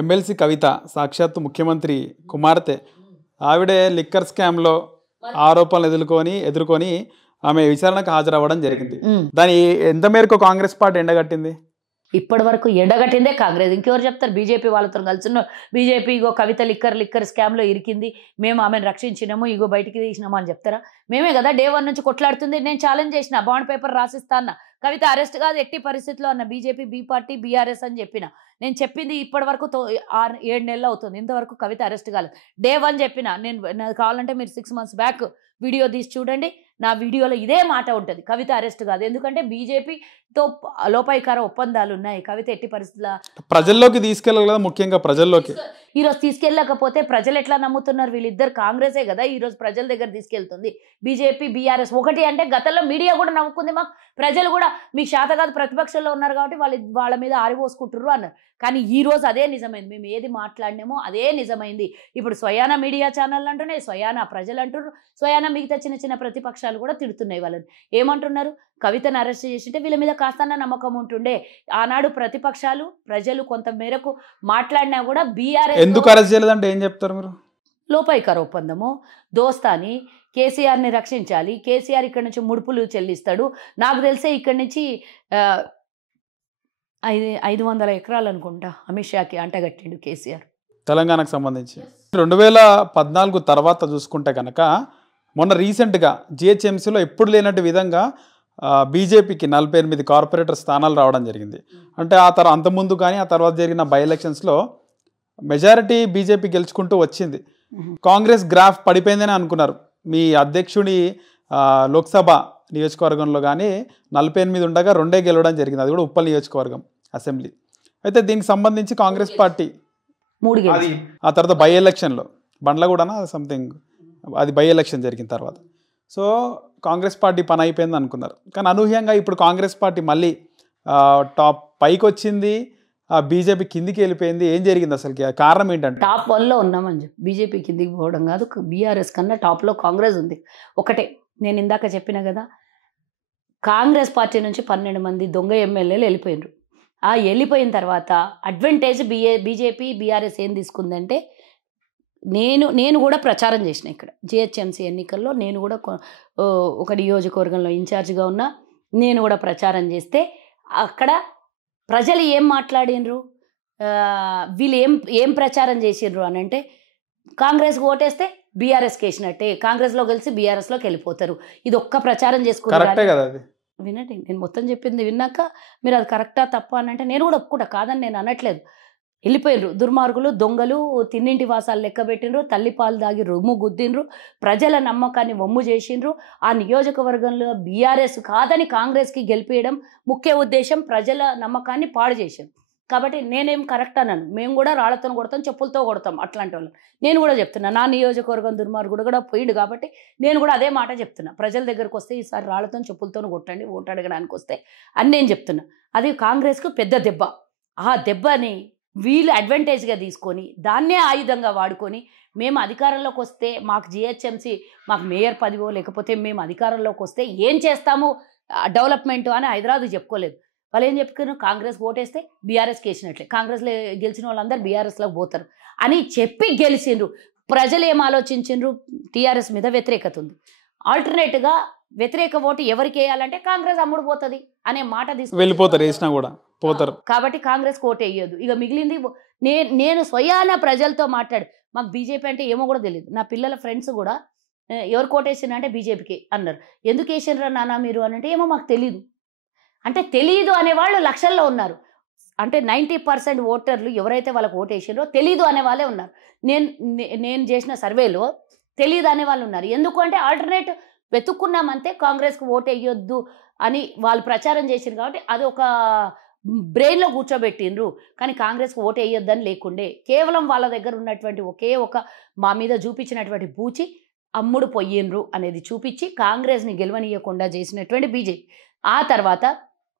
MLC కవిత సాక్షాత్తు ముఖ్యమంత్రి కుమార్తె ఆవిడే లిక్కర్ స్కామ్లో ఆరోపణలు ఎదుర్కొని ఆమె విచారణకు హాజరవ్వడం జరిగింది. దాని ఎంత మేరకు కాంగ్రెస్ పార్టీ ఎండగట్టింది? ఇప్పటి వరకు ఎండగట్టిందే కాంగ్రెస్. ఇంకెవరు చెప్తారు? బీజేపీ వాళ్ళతో కలిసి బీజేపీ ఇగో కవిత లిక్కర్ స్కామ్లో ఇరికింది, మేము ఆమెను రక్షించినాము, ఇగో బయటికి తీసినాము అని చెప్తారా? మేమే కదా డే 1 నుంచి కొట్లాడుతుంది. నేను ఛాలెంజ్ చేసిన, బాండ్ పేపర్ రాసిస్తా అన్న, కవిత అరెస్ట్ కాదు ఎట్టి పరిస్థితిలో అన్న, బీజేపీ బీ పార్టీ బీఆర్ఎస్ అని చెప్పిన. నేను చెప్పింది ఇప్పటి వరకు 6-7 నెలలు అవుతుంది, ఇంతవరకు కవిత అరెస్ట్ కాలేదు. డే 1 చెప్పిన. నాకు కావాలంటే మీరు 6 months బ్యాక్ వీడియో తీసి చూడండి, నా వీడియోలో ఇదే మాట ఉంటుంది, కవిత అరెస్ట్ కాదు. ఎందుకంటే బీజేపీతో లోపాయికార ఒప్పందాలు ఉన్నాయి. కవిత ఎట్టి పరిస్థితుల్లో ప్రజల్లోకి తీసుకెళ్ళగలదా? ముఖ్యంగా ప్రజల్లోకి ఈరోజు తీసుకెళ్ళకపోతే ప్రజలు ఎట్లా నమ్ముతున్నారు? వీళ్ళిద్దరు కాంగ్రెసే కదా ఈరోజు ప్రజల దగ్గర తీసుకెళ్తుంది. బీజేపీ బీఆర్ఎస్ ఒకటి అంటే గతంలో మీడియా కూడా నవ్వుకుంది, మాకు ప్రజలు కూడా మీకు శాత కాదు, ప్రతిపక్షంలో ఉన్నారు కాబట్టి వాళ్ళ మీద ఆరిపోసుకుంటుర్రు అన్నారు. కానీ ఈ రోజు అదే నిజమైంది. మేము ఏది మాట్లాడినామో అదే నిజమైంది. ఇప్పుడు స్వయాన మీడియా ఛానళ్ళు అంటున్నాయి, స్వయాన ప్రజలు అంటున్నారు, స్వయాన మిగతా చిన్న ప్రతిపక్షాలు కూడా తిడుతున్నాయి వాళ్ళని. ఏమంటున్నారు? కవితను అరెస్ట్ చేసింటే వీళ్ళ మీద కాస్త నమ్మకం ఉంటుండే. ఆనాడు ప్రతిపక్షాలు ప్రజలు కొంత మేరకు మాట్లాడినా కూడా బీఆర్ఎస్ ఎందుకు అరెస్ట్ చేయలేదంటే ఏం చెప్తారు మీరు? లోపాయికార ఒప్పందము, దోస్తాని, కేసీఆర్ని రక్షించాలి, కేసీఆర్ ఇక్కడ నుంచి ముడుపులు చెల్లిస్తాడు. నాకు తెలిసే ఇక్కడి నుంచి 500 ఎకరాలు అనుకుంటా అమిత్ షాకి అంటగట్టిండు కేసీఆర్ తెలంగాణకు సంబంధించి. 2014 తర్వాత చూసుకుంటే కనుక మొన్న రీసెంట్గా జిహెచ్ఎంసీలో ఎప్పుడు లేనట్టు విధంగా బీజేపీకి 48 కార్పొరేటర్ స్థానాలు రావడం జరిగింది. అంటే అంతకుముందు కానీ ఆ తర్వాత జరిగిన బై ఎలక్షన్స్లో మెజారిటీ బీజేపీ గెలుచుకుంటూ వచ్చింది. కాంగ్రెస్ గ్రాఫ్ పడిపోయిందని అనుకున్నారు. మీ అధ్యక్షుడి లోక్సభ నియోజకవర్గంలో కానీ 48 ఉండగా 2 గెలవడం జరిగింది, అది కూడా ఉప్పల్ నియోజకవర్గం అసెంబ్లీ. అయితే దీనికి సంబంధించి కాంగ్రెస్ పార్టీ 3 అది ఆ తర్వాత బై ఎలక్షన్లో బండ్లగూడన సంథింగ్ అది బై ఎలక్షన్ జరిగిన తర్వాత సో కాంగ్రెస్ పార్టీ పని అయిపోయింది అనుకున్నారు. కానీ అనూహ్యంగా ఇప్పుడు కాంగ్రెస్ పార్టీ మళ్ళీ టాప్ పైకి వచ్చింది, బీజేపీ కిందికి వెళ్ళిపోయింది. ఏం జరిగింది అసలుకి? కారణం ఏంటంటే టాప్ 1లో ఉన్నామని చెప్పి బీజేపీ కిందికి పోవడం కాదు, బీఆర్ఎస్ కన్నా టాప్లో కాంగ్రెస్ ఉంది. ఒకటే నేను ఇందాక చెప్పిన కదా, కాంగ్రెస్ పార్టీ నుంచి 12 మంది దొంగ ఎమ్మెల్యేలు వెళ్ళిపోయినారు. ఆ వెళ్ళిపోయిన తర్వాత అడ్వాంటేజ్ బీజేపీ బీఆర్ఎస్ ఏం తీసుకుందంటే, నేను కూడా ప్రచారం చేసిన ఇక్కడ జిహెచ్ఎంసీ ఎన్నికల్లో. నేను కూడా ఒక నియోజకవర్గంలో ఇన్ఛార్జ్గా ఉన్నా. నేను కూడా ప్రచారం చేస్తే అక్కడ ప్రజలు ఏం మాట్లాడినరు, వీళ్ళు ఏం ప్రచారం చేసిండ్రు అని అంటే, కాంగ్రెస్కి ఓటేస్తే బీఆర్ఎస్కి వేసినట్టే, కాంగ్రెస్లో కలిసి బీఆర్ఎస్లోకి వెళ్ళిపోతారు. ఇది ఒక్క ప్రచారం చేసుకున్నారు. వినండి, నేను మొత్తం చెప్పింది విన్నాక మీరు అది కరెక్టా తప్ప అని అంటే నేను కూడా ఒప్పుకుంటా, కాదని నేను అనట్లేదు. వెళ్ళిపోయినరు దుర్మార్గులు, దొంగలు, తిన్నింటి వాసాలు లెక్క పెట్టినరు, తల్లిపాలు దాగి రొమ్ము గుద్దినరు, ప్రజల నమ్మకాన్ని వమ్ము చేసిండ్రు. ఆ నియోజకవర్గంలో బీఆర్ఎస్ కాదని కాంగ్రెస్కి గెలిపేయడం ముఖ్య ఉద్దేశం, ప్రజల నమ్మకాన్ని పాడు చేశారు. కాబట్టి నేనేం కరెక్ట్ అన్నాను, మేము కూడా రాళ్లతో కొడతాం, చెప్పులతో కొడతాం అట్లాంటి వాళ్ళు. నేను కూడా చెప్తున్నా, నా నియోజకవర్గం దుర్మార్గుడు కూడా పోయిండు కాబట్టి నేను కూడా అదే మాట చెప్తున్నా. ప్రజల దగ్గరకు వస్తే ఈసారి రాళ్లతో చెప్పులతో కొట్టండి, ఓటు అడగడానికి వస్తే అని నేను చెప్తున్నా. అది కాంగ్రెస్కు పెద్ద దెబ్బ. ఆ దెబ్బని వీళ్ళు అడ్వాంటేజ్గా తీసుకొని దాన్నే ఆయుధంగా వాడుకొని, మేము అధికారంలోకి వస్తే మాకు జిహెచ్ఎంసీ, మాకు మేయర్ పదవో లేకపోతే మేము అధికారంలోకి వస్తే ఏం చేస్తాము డెవలప్మెంట్ అని హైదరాబాద్ చెప్పుకోలేదు. వాళ్ళు ఏం చెప్పుకున్నారు, కాంగ్రెస్ ఓటేస్తే బీఆర్ఎస్కి వేసినట్లే, కాంగ్రెస్లో గెలిచిన వాళ్ళందరూ బీఆర్ఎస్లోకి పోతారు అని చెప్పి గెలిచిండ్రు. ప్రజలు ఏం ఆలోచించిండ్రు, టీఆర్ఎస్ మీద వ్యతిరేకత ఉంది, ఆల్టర్నేట్గా వ్యతిరేక ఓటు ఎవరికి వేయాలంటే కాంగ్రెస్ అమ్ముడు పోతుంది అనే మాట తీసుకు వెళ్ళిపోతారు, వేసినా కూడా పోతారు. కాబట్టి కాంగ్రెస్ ఓటు వేయద్దు. ఇక మిగిలింది నేను స్వయాన ప్రజలతో మాట్లాడు, మాకు బీజేపీ అంటే ఏమో కూడా తెలియదు. నా పిల్లల ఫ్రెండ్స్ కూడా ఎవరు కోటేసిన అంటే బీజేపీకి అన్నారు. ఎందుకు వేసినరా నాన్న మీరు అని అంటే, ఏమో మాకు తెలీదు అంటే, తెలీదు అనేవాళ్ళు లక్షల్లో ఉన్నారు. అంటే 90% ఓటర్లు ఎవరైతే వాళ్ళకు ఓటేసారో తెలీదు అనే వాళ్ళే ఉన్నారు. నేను చేసిన సర్వేలో తెలీదు అనే వాళ్ళు ఉన్నారు. ఎందుకు అంటే ఆల్టర్నేట్ వెతుక్కున్నామంతే, కాంగ్రెస్కి ఓటు వేయొద్దు అని వాళ్ళు ప్రచారం చేసిండ్రు కాబట్టి అది ఒక బ్రెయిన్లో కూర్చోబెట్టిండ్రు. కానీ కాంగ్రెస్కి ఓటు వేయొద్దని లేకుండే, కేవలం వాళ్ళ దగ్గర ఉన్నటువంటి ఒకే ఒక మా మీద చూపించినటువంటి పూచి అమ్ముడు పొయ్యిండ్రు అనేది చూపించి కాంగ్రెస్ని గెలవనీయకుండా చేసినటువంటి బీజేపీ. ఆ తర్వాత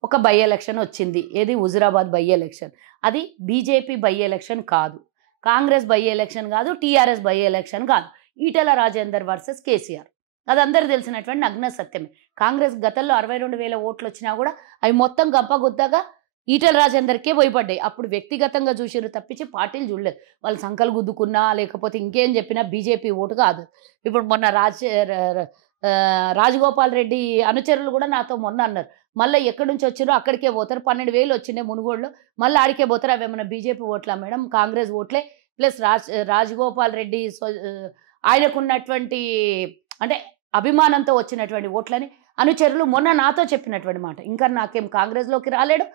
ఒక బై ఎలక్షన్ వచ్చింది, ఏది హుజురాబాద్ బై ఎలక్షన్. అది బీజేపీ బై ఎలక్షన్ కాదు, కాంగ్రెస్ బై ఎలక్షన్ కాదు, టీఆర్ఎస్ బై ఎలక్షన్ కాదు, ఈటెల రాజేందర్ వర్సెస్ కేసీఆర్. అది అందరూ తెలిసినటువంటి నగ్న సత్యమే. కాంగ్రెస్ గతంలో 62,000 ఓట్లు వచ్చినా కూడా అవి మొత్తం గంపగుద్దగా ఈటల రాజేందర్కే భయపడ్డాయి. అప్పుడు వ్యక్తిగతంగా చూసారు తప్పించి పార్టీలు చూడలేదు. వాళ్ళు సంకలు గుద్దుకున్నా లేకపోతే ఇంకేం చెప్పినా బీజేపీ ఓటు కాదు. ఇప్పుడు మొన్న రాజగోపాల్ రెడ్డి అనుచరులు కూడా నాతో మొన్న అన్నారు, మళ్ళీ ఎక్కడి నుంచి వచ్చిరో అక్కడికే పోతారు, 12,000 వచ్చినాయి మునుగోడులో, మళ్ళీ ఆడికే పోతారు, అవి ఏమైనా బీజేపీ ఓట్లా మేడం, కాంగ్రెస్ ఓట్లే, ప్లస్ రాజగోపాల్ రెడ్డి ఆయనకున్నటువంటి అంటే అభిమానంతో వచ్చినటువంటి ఓట్లని అనుచరులు మొన్న నాతో చెప్పినటువంటి మాట. ఇంకా నాకేం కాంగ్రెస్లోకి రాలేడు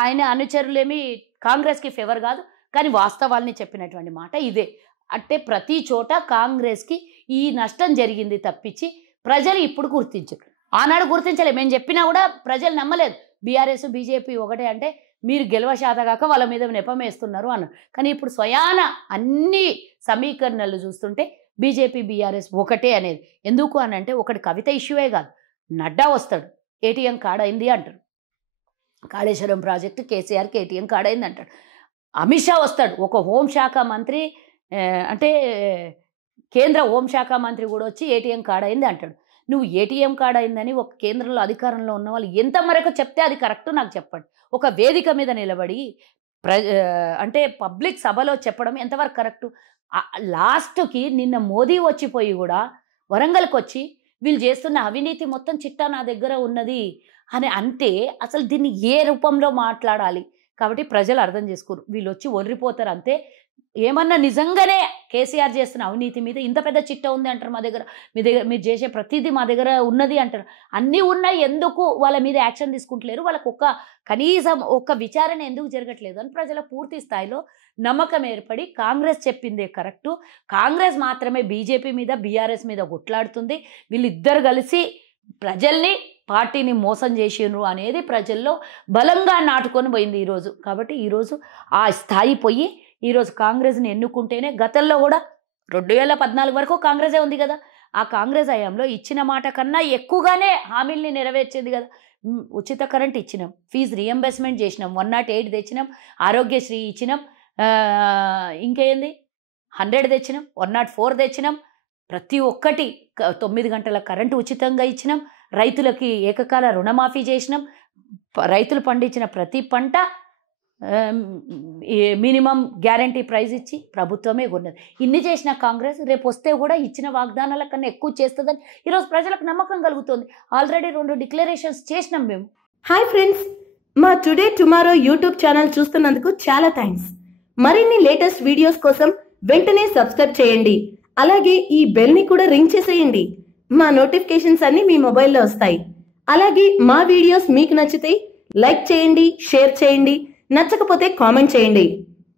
ఆయన అనుచరులేమి కాంగ్రెస్కి ఫేవర్ కాదు, కానీ వాస్తవాల్ని చెప్పినటువంటి మాట ఇదే. అంటే ప్రతి చోట కాంగ్రెస్కి ఈ నష్టం జరిగింది తప్పించి ప్రజలు ఇప్పుడు గుర్తించారు. ఆనాడు గుర్తించలేదు, మేము చెప్పినా కూడా ప్రజలు నమ్మలేదు. బీఆర్ఎస్ బీజేపీ ఒకటే అంటే మీరు గెలవశాతగాక వాళ్ళ మీద నెపమేస్తున్నారు అన్నారు. కానీ ఇప్పుడు స్వయాన అన్ని సమీకరణలు చూస్తుంటే బీజేపీ బీఆర్ఎస్ ఒకటే అనేది. ఎందుకు అని అంటే ఒకటి కవిత ఇష్యూవే కాదు, నడ్డా వస్తాడు ఏటీఎం కార్డ్ అయింది అంటాడు, కాళేశ్వరం ప్రాజెక్టు కేసీఆర్కి ఏటీఎం కార్డ్ అయింది అంటాడు, అమిత్ షా వస్తాడు, ఒక హోంశాఖ మంత్రి అంటే కేంద్ర హోంశాఖ మంత్రి కూడా వచ్చి ఏటీఎం కార్డ్ అయింది అంటాడు. నువ్వు ఏటీఎం కార్డ్ అయిందని ఒక కేంద్రంలో అధికారంలో ఉన్న వాళ్ళు ఎంతవరకు చెప్తే అది కరెక్ట్ నాకు చెప్పండి. ఒక వేదిక మీద నిలబడి అంటే పబ్లిక్ సభలో చెప్పడం ఎంతవరకు కరెక్టు? లాస్ట్కి నిన్న మోదీ వచ్చిపోయి కూడా వరంగల్కి వచ్చి వీళ్ళు చేస్తున్న అవినీతి మొత్తం చిట్టా నా దగ్గర ఉన్నది అని అంటే అసలు దీన్ని ఏ రూపంలో మాట్లాడాలి? కాబట్టి ప్రజలు అర్థం చేసుకోరు, వీళ్ళు వచ్చి ఒర్రిపోతారు అంతే. ఏమన్నా నిజంగానే కేసీఆర్ చేస్తున్న అవినీతి మీద ఇంత పెద్ద చిట్టా ఉంది అంటారు, మా దగ్గర మీరు చేసే ప్రతిదీ మా దగ్గర ఉన్నది అంటారు. అన్నీ ఉన్నాయి, ఎందుకు వాళ్ళ మీద యాక్షన్ తీసుకుంటలేరు? వాళ్ళకు కనీసం ఒక్క విచారణ ఎందుకు జరగట్లేదు అని ప్రజల పూర్తి స్థాయిలో నమ్మకం ఏర్పడి కాంగ్రెస్ చెప్పిందే కరెక్టు, కాంగ్రెస్ మాత్రమే బీజేపీ మీద బీఆర్ఎస్ మీద కొట్లాడుతుంది, వీళ్ళిద్దరు కలిసి ప్రజల్ని పార్టీని మోసం చేసిండ్రు అనేది ప్రజల్లో బలంగా నాటుకొని పోయింది ఈరోజు. కాబట్టి ఈరోజు ఆ స్థాయి పోయి ఈరోజు కాంగ్రెస్ని ఎన్నుకుంటేనే, గతంలో కూడా 2014 వరకు కాంగ్రెసే ఉంది కదా, ఆ కాంగ్రెస్ హయాంలో ఇచ్చిన మాట కన్నా ఎక్కువగానే హామీల్ని నెరవేర్చేది కదా. ఉచిత కరెంట్ ఇచ్చినాం, ఫీజు రీఎంబర్స్మెంట్ చేసినాం, 108 తెచ్చినాం, ఆరోగ్యశ్రీ ఇచ్చినాం, ఇంకేంది 100 తెచ్చినాం, 104 తెచ్చినాం, ప్రతి ఒక్కటి 9 గంటల కరెంటు ఉచితంగా ఇచ్చినాం, రైతులకి ఏకకాల రుణమాఫీ చేసినాం, రైతులు పండించిన ప్రతి పంట మినిమం గ్యారంటీ ప్రైస్ ఇచ్చి ప్రభుత్వమే కొన్నది. ఇన్ని చేసిన కాంగ్రెస్ రేపు వస్తే కూడా ఇచ్చిన వాగ్దానాల కన్నా ఎక్కువ చేస్తుందని ఈరోజు ప్రజలకు నమ్మకం కలుగుతుంది. ఆల్రెడీ 2 డిక్లరేషన్స్ చేసినాం మేము. హాయ్ ఫ్రెండ్స్, మా టుడే టుమారో యూట్యూబ్ ఛానల్ చూస్తున్నందుకు చాలా థ్యాంక్స్. మరిన్ని లేటెస్ట్ వీడియోస్ కోసం వెంటనే సబ్స్క్రైబ్ చేయండి, అలాగే ఈ బెల్ ని కూడా రింగ్ చేసేయండి. మా నోటిఫికేషన్స్ అన్ని మీ మొబైల్లో వస్తాయి. అలాగే మా వీడియోస్ మీకు నచ్చితే లైక్ చేయండి, షేర్ చేయండి, నచ్చకపోతే కామెంట్ చేయండి.